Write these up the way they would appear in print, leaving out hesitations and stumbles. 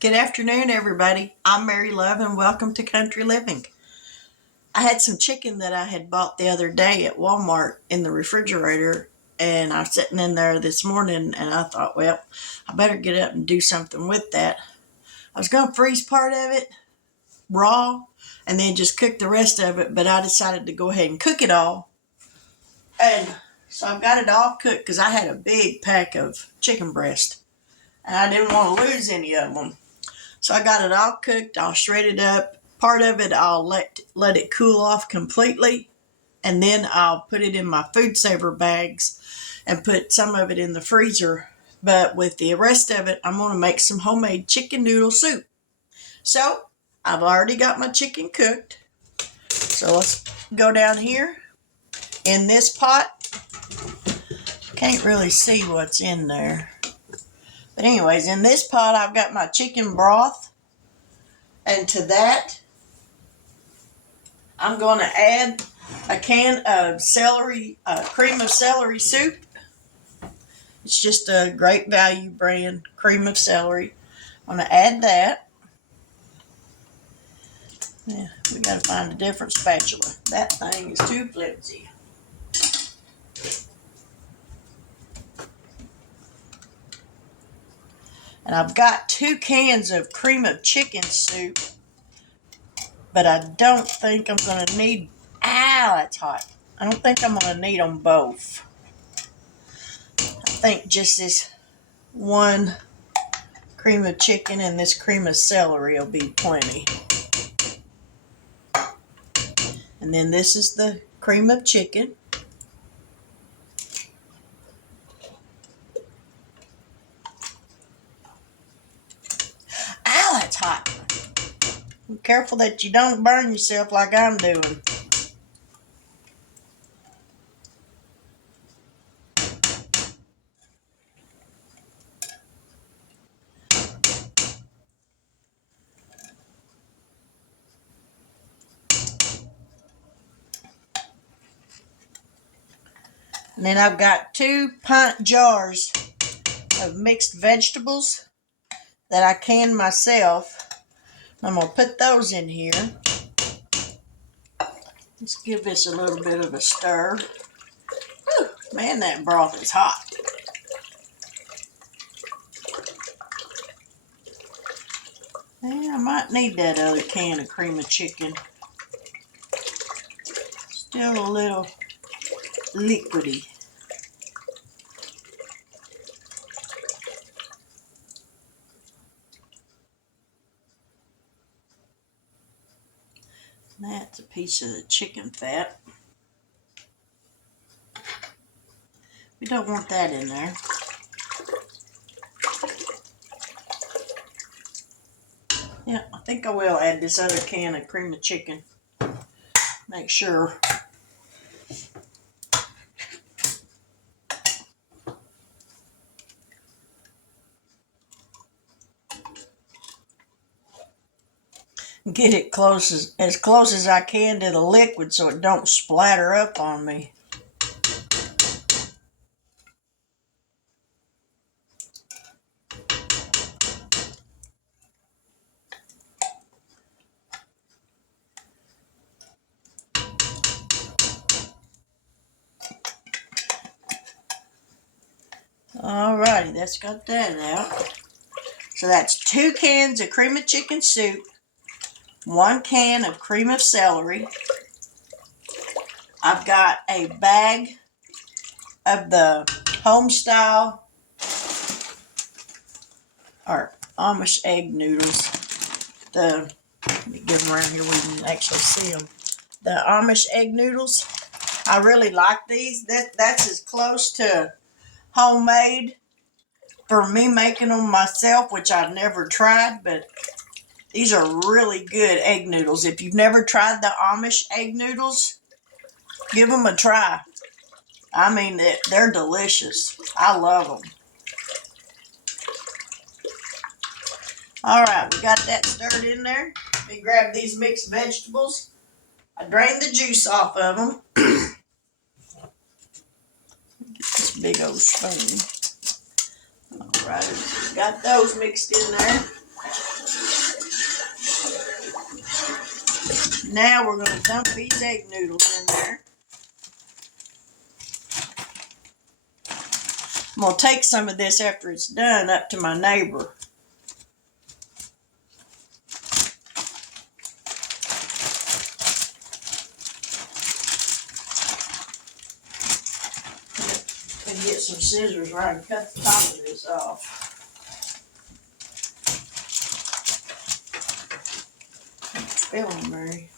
Good afternoon, everybody. I'm Mary Love, and welcome to Country Living. I had some chicken that I had bought the other day at Walmart in the refrigerator, and I was sitting in there this morning, and I thought, well, I better get up and do something with that. I was going to freeze part of it raw and then just cook the rest of it, but I decided to go ahead and cook it all. And so I've got it all cooked because I had a big pack of chicken breast, and I didn't want to lose any of them. So I got it all cooked, all shredded up. Part of it I'll let it cool off completely, and then I'll put it in my food saver bags and put some of it in the freezer. But with the rest of it, I'm going to make some homemade chicken noodle soup. So I've already got my chicken cooked. So let's go down here. In this pot, can't really see what's in there. But anyways, in this pot, I've got my chicken broth. And to that, I'm going to add a can of cream of celery soup. It's just a Great Value brand cream of celery. I'm going to add that. Yeah, we got to find a different spatula. That thing is too flimsy. And I've got 2 cans of cream of chicken soup, but I don't think I'm going to need, that's hot. I don't think I'm going to need them both. I think just this one cream of chicken and this cream of celery will be plenty. And then this is the cream of chicken. That's hot. Be careful that you don't burn yourself like I'm doing. And then I've got 2 pint jars of mixed vegetables that I canned myself. I'm going to put those in here. Let's give this a little bit of a stir. Whew, man, that broth is hot. Yeah, I might need that other can of cream of chicken. Still a little liquidy. That's a piece of the chicken fat. We don't want that in there. Yeah, I think I will add this other can of cream of chicken. Make sure. Get it as close as I can to the liquid so it don't splatter up on me. Alrighty, that's got that out. So that's 2 cans of cream of chicken soup, 1 can of cream of celery. I've got a bag of the home style or Amish egg noodles. Let me get them around here where you can actually see them. The Amish egg noodles. I really like these. That's as close to homemade for me making them myself, which I've never tried, but these are really good egg noodles. If you've never tried the Amish egg noodles, give them a try. I mean, they're delicious. I love them. All right, we got that stirred in there. Let me grab these mixed vegetables. I drained the juice off of them. Get this big old spoon. All right, got those mixed in there. Now we're going to dump these egg noodles in there. I'm going to take some of this after it's done up to my neighbor. And get some scissors where I can cut the top of this off. Spill them, Mary.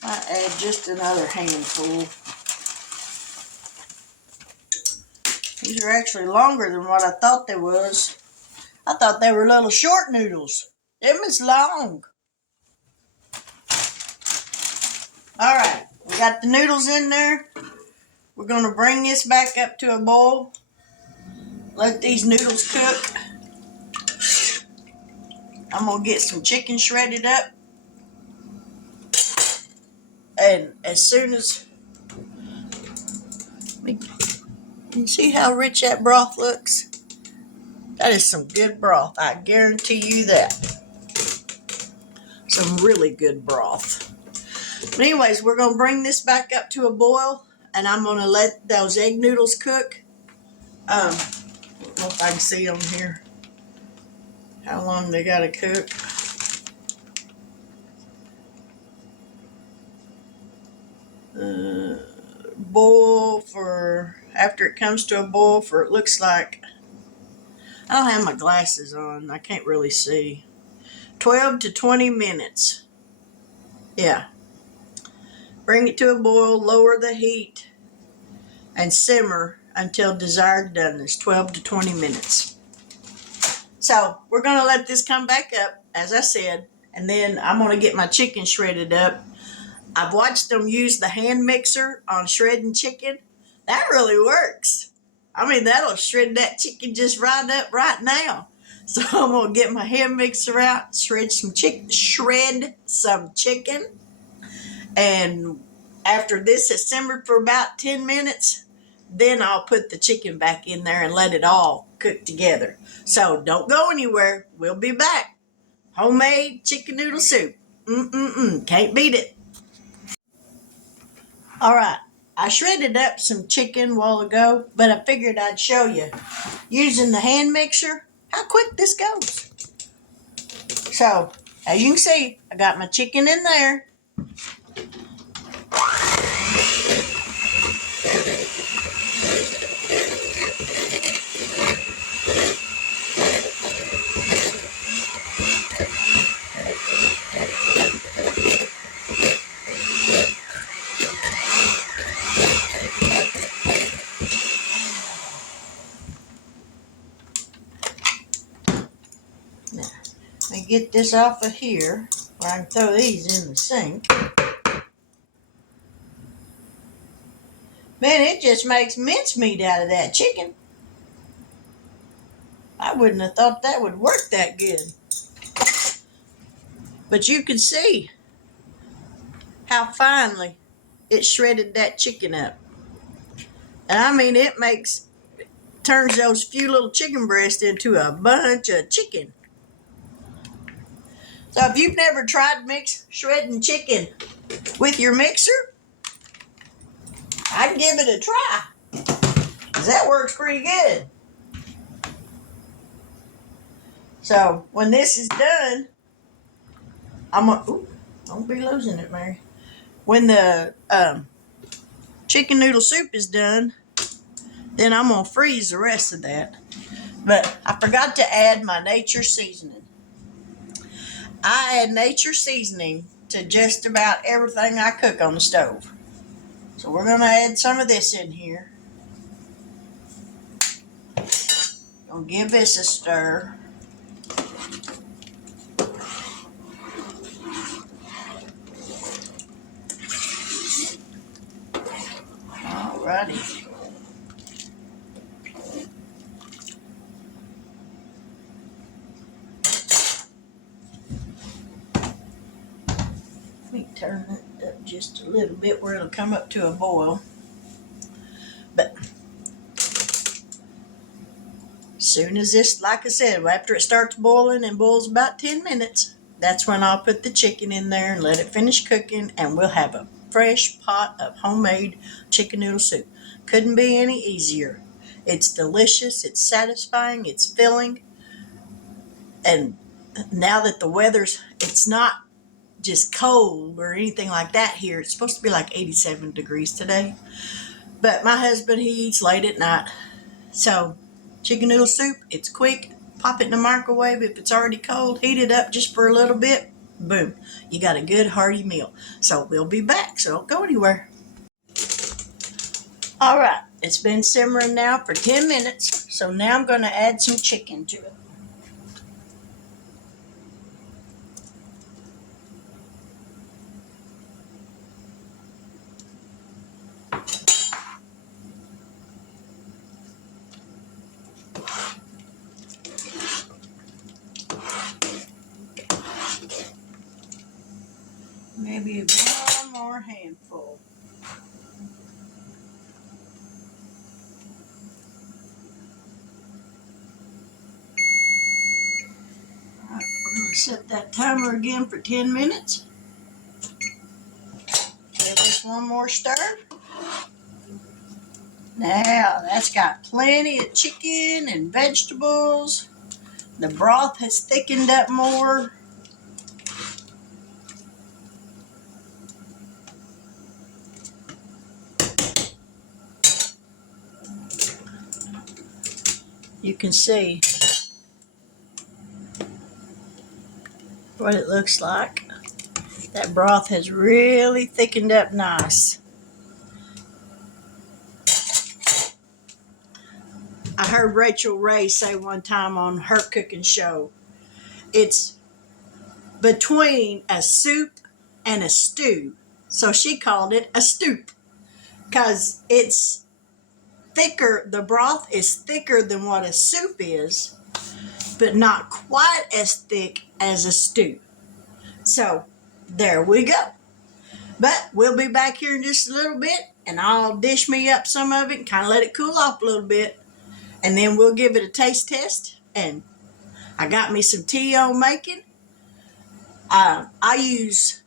I add just another handful. These are actually longer than what I thought they was. I thought they were little short noodles. Them is long. Alright, we got the noodles in there. We're going to bring this back up to a boil. Let these noodles cook. I'm going to get some chicken shredded up. And as soon as... You see how rich that broth looks? That is some good broth. I guarantee you that. Some really good broth. But anyways, we're going to bring this back up to a boil. And I'm going to let those egg noodles cook. I don't know if I can see on here how long they got to cook. Boil for, after it comes to a boil for, it looks like, I don't have my glasses on. I can't really see. 12 to 20 minutes. Yeah. Bring it to a boil, lower the heat, and simmer until desired doneness, 12 to 20 minutes. So we're going to let this come back up, as I said, and then I'm going to get my chicken shredded up. I've watched them use the hand mixer on shredding chicken. That really works. I mean, that'll shred that chicken just right up right now. So I'm going to get my hand mixer out, shred some chicken, and after this has simmered for about 10 minutes, then I'll put the chicken back in there and let it all cook together. So don't go anywhere. We'll be back. Homemade chicken noodle soup. Can't beat it. All right. I shredded up some chicken a while ago, but I figured I'd show you using the hand mixer how quick this goes. So, as you can see, I got my chicken in there. Now, let me get this off of here where I can throw these in the sink. Man, it just makes mincemeat out of that chicken. I wouldn't have thought that would work that good. But you can see how finely it shredded that chicken up. And I mean, it turns those few little chicken breasts into a bunch of chicken. So if you've never tried shredding chicken with your mixer, I'd give it a try, because that works pretty good. So when this is done, don't be losing it, Mary. When the chicken noodle soup is done, then I'm going to freeze the rest of that. But I forgot to add my nature seasoning. I add nature seasoning to just about everything I cook on the stove. So we're going to add some of this in here. Gonna give this a stir. righty. Let me turn it up just a little bit where it'll come up to a boil. But soon as this, like I said, after it starts boiling and boils about 10 minutes, that's when I'll put the chicken in there and let it finish cooking, and we'll have a fresh pot of homemade chicken noodle soup. Couldn't be any easier. It's delicious, it's satisfying, it's filling, and now that the it's not just cold or anything like that here. It's supposed to be like 87 degrees today. But my husband, he eats late at night. So chicken noodle soup, it's quick. Pop it in the microwave. If it's already cold, heat it up just for a little bit. Boom. You got a good hearty meal. So we'll be back. So don't go anywhere. All right. It's been simmering now for 10 minutes. So now I'm going to add some chicken to it. Maybe one more handful. All right, we're going to set that timer again for 10 minutes. Give this one more stir. Now that's got plenty of chicken and vegetables. The broth has thickened up more. You can see what it looks like. That broth has really thickened up nice. I heard Rachel Ray say one time on her cooking show, it's between a soup and a stew. So she called it a stoop because it's thicker. The broth is thicker than what a soup is, but not quite as thick as a stew. So there we go. But we'll be back here in just a little bit, and I'll dish me up some of it and kind of let it cool off a little bit. And then we'll give it a taste test. And I got me some tea on making. It's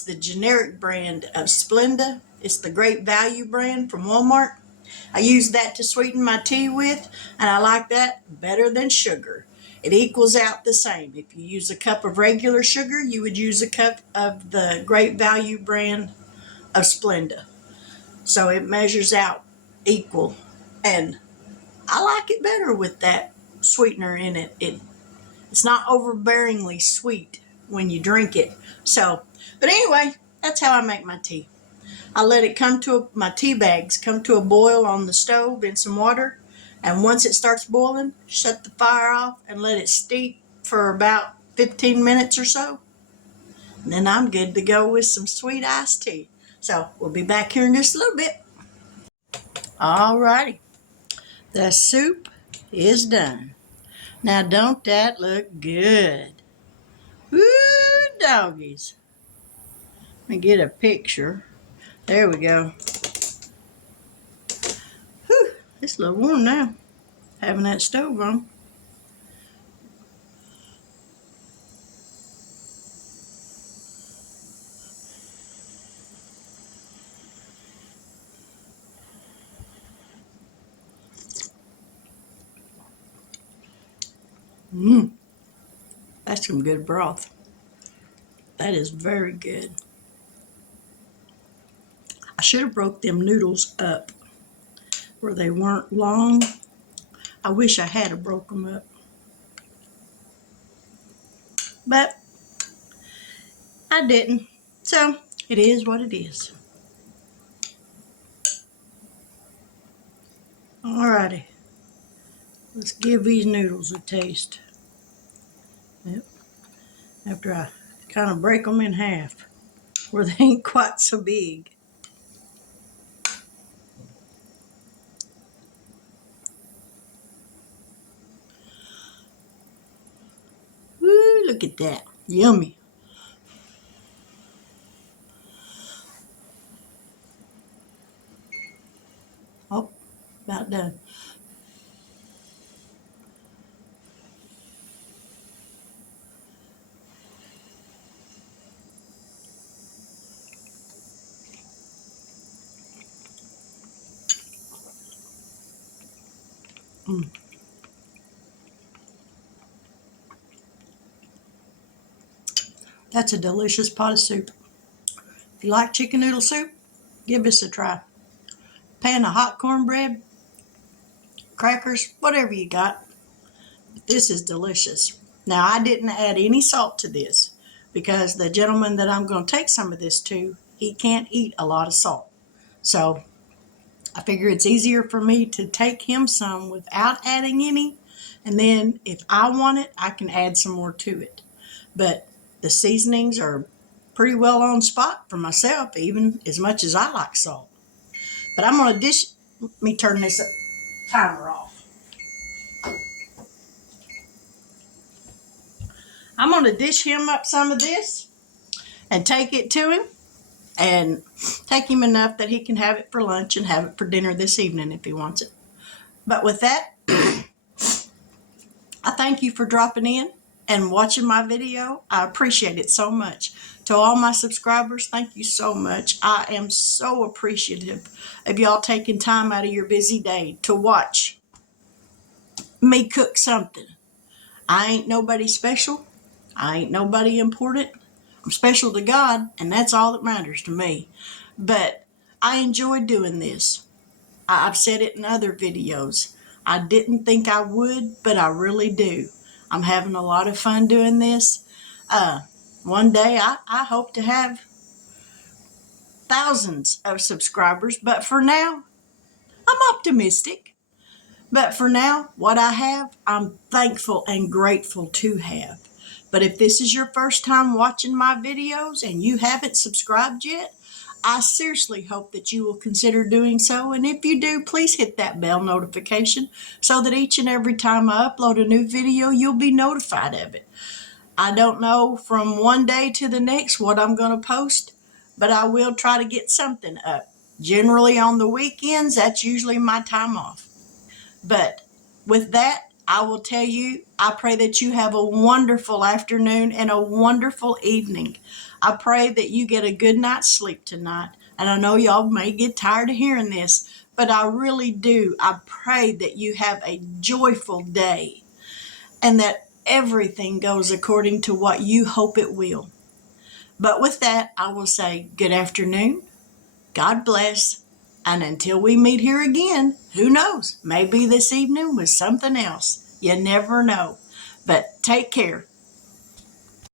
the generic brand of Splenda. It's the Great Value brand from Walmart. I use that to sweeten my tea with, and I like that better than sugar. It equals out the same. If you use a cup of regular sugar, you would use a cup of the Great Value brand of Splenda. So it measures out equal. And I like it better with that sweetener in it. It's not overbearingly sweet when you drink it. So, but anyway, that's how I make my tea. I let it my tea bags come to a boil on the stove in some water. And once it starts boiling, shut the fire off and let it steep for about 15 minutes or so. And then I'm good to go with some sweet iced tea. So we'll be back here in just a little bit. All righty. The soup is done. Now don't that look good? Woo, doggies. Let me get a picture. There we go. Whew, it's a little warm now, having that stove on. That's some good broth. That is very good. I should have broke them noodles up where they weren't long. I wish I had broke them up. But I didn't. So it is what it is. Alrighty. Let's give these noodles a taste. Yep. After I kind of break them in half where they ain't quite so big. Look at that. Yummy. Oh, about done. Mm. That's a delicious pot of soup. If you like chicken noodle soup, give this a try. Pan of hot cornbread, crackers, whatever you got. This is delicious. Now, I didn't add any salt to this because the gentleman that I'm going to take some of this to, he can't eat a lot of salt. So I figure it's easier for me to take him some without adding any. And then if I want it, I can add some more to it. But the seasonings are pretty well on spot for myself, even as much as I like salt. But I'm going to let me turn this timer off. I'm going to dish him up some of this and take it to him, and take him enough that he can have it for lunch and have it for dinner this evening if he wants it. But with that, I thank you for dropping in and watching my video. I appreciate it so much. To all my subscribers, thank you so much. I am so appreciative of y'all taking time out of your busy day to watch me cook something. I ain't nobody special. I ain't nobody important. I'm special to God, and that's all that matters to me. But I enjoy doing this. I've said it in other videos. I didn't think I would, but I really do. I'm having a lot of fun doing this. One day I hope to have thousands of subscribers, but for now, I'm optimistic. But for now, what I have, I'm thankful and grateful to have. But if this is your first time watching my videos and you haven't subscribed yet, I seriously hope that you will consider doing so. And if you do, please hit that bell notification so that each and every time I upload a new video, you'll be notified of it. I don't know from one day to the next what I'm going to post, but I will try to get something up. Generally on the weekends, that's usually my time off. But with that, I will tell you, I pray that you have a wonderful afternoon and a wonderful evening. I pray that you get a good night's sleep tonight. And I know y'all may get tired of hearing this, but I really do. I pray that you have a joyful day and that everything goes according to what you hope it will. But with that, I will say good afternoon. God bless. And until we meet here again, who knows? Maybe this evening with something else. You never know. But take care.